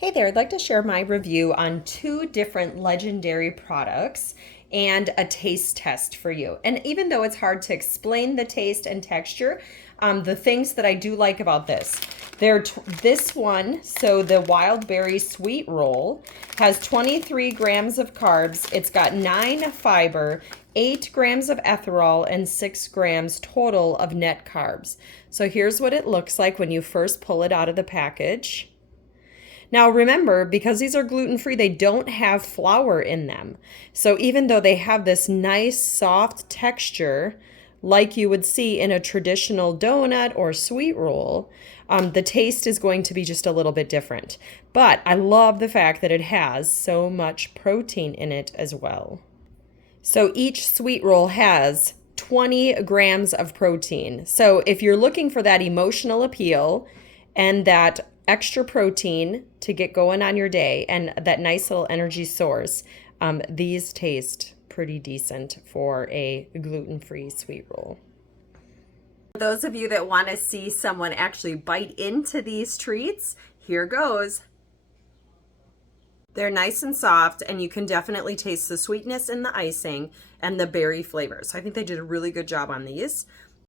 Hey there, I'd like to share my review on two different legendary products and a taste test for you. And even though it's hard to explain the taste and texture, the things that I do like about this, this one, so the wild berry sweet roll, has 23 grams of carbs. It's got 9 fiber, 8 grams of ethanol, and 6 grams total of net carbs. So here's what it looks like when you first pull it out of the package. Now remember, because these are gluten-free, they don't have flour in them. So even though they have this nice soft texture, like you would see in a traditional donut or sweet roll, the taste is going to be just a little bit different. But I love the fact that it has so much protein in it as well. So each sweet roll has 20 grams of protein. So if you're looking for that emotional appeal and that extra protein to get going on your day and that nice little energy source, these taste pretty decent for a gluten-free sweet roll. For those of you that want to see someone actually bite into these treats, here goes. They're nice and soft, and you can definitely taste the sweetness in the icing and the berry flavor. So I think they did a really good job on these.